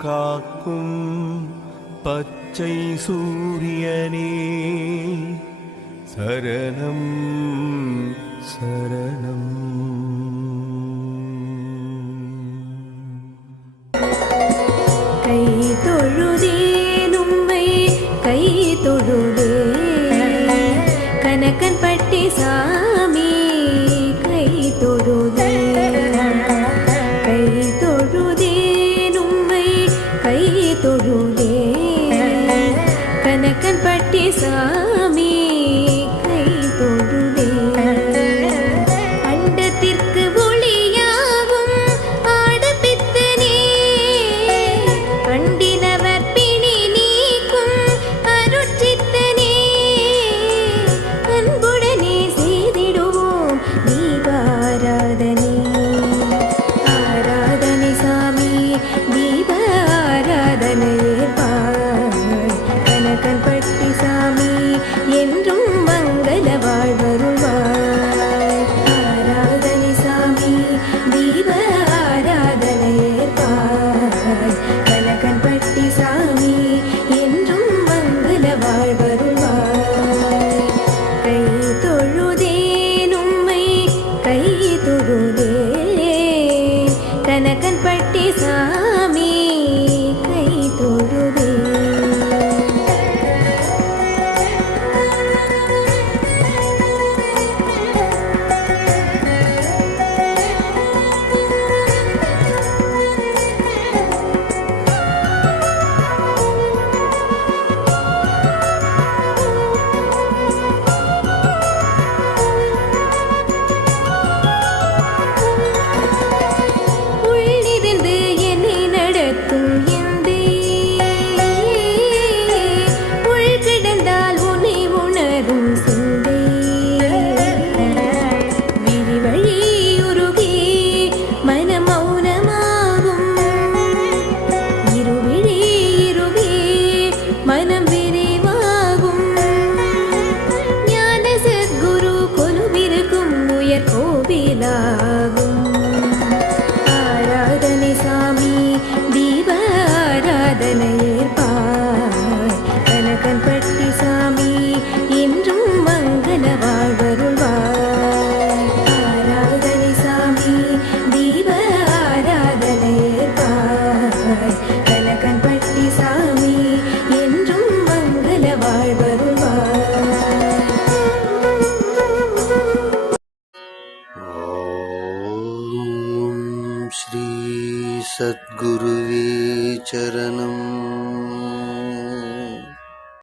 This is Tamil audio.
காக்கும் பச்சை சூரியனே. சரணம் சரணம். கை தொழு முருகுவே கனக்கன் பட்டி சாமி கல்பட்டி சாமி என்றும் கல்பட்டி சாமி என்றும் மங்கள வாழ்வருள்வார். ஆராதனை சாமி தீப ஆராதனை பார் கலகன்பட்டி சாமி என்றும் மங்கள வாழ்வருள்வார். ஸ்ரீ சத்குருவே சரணம்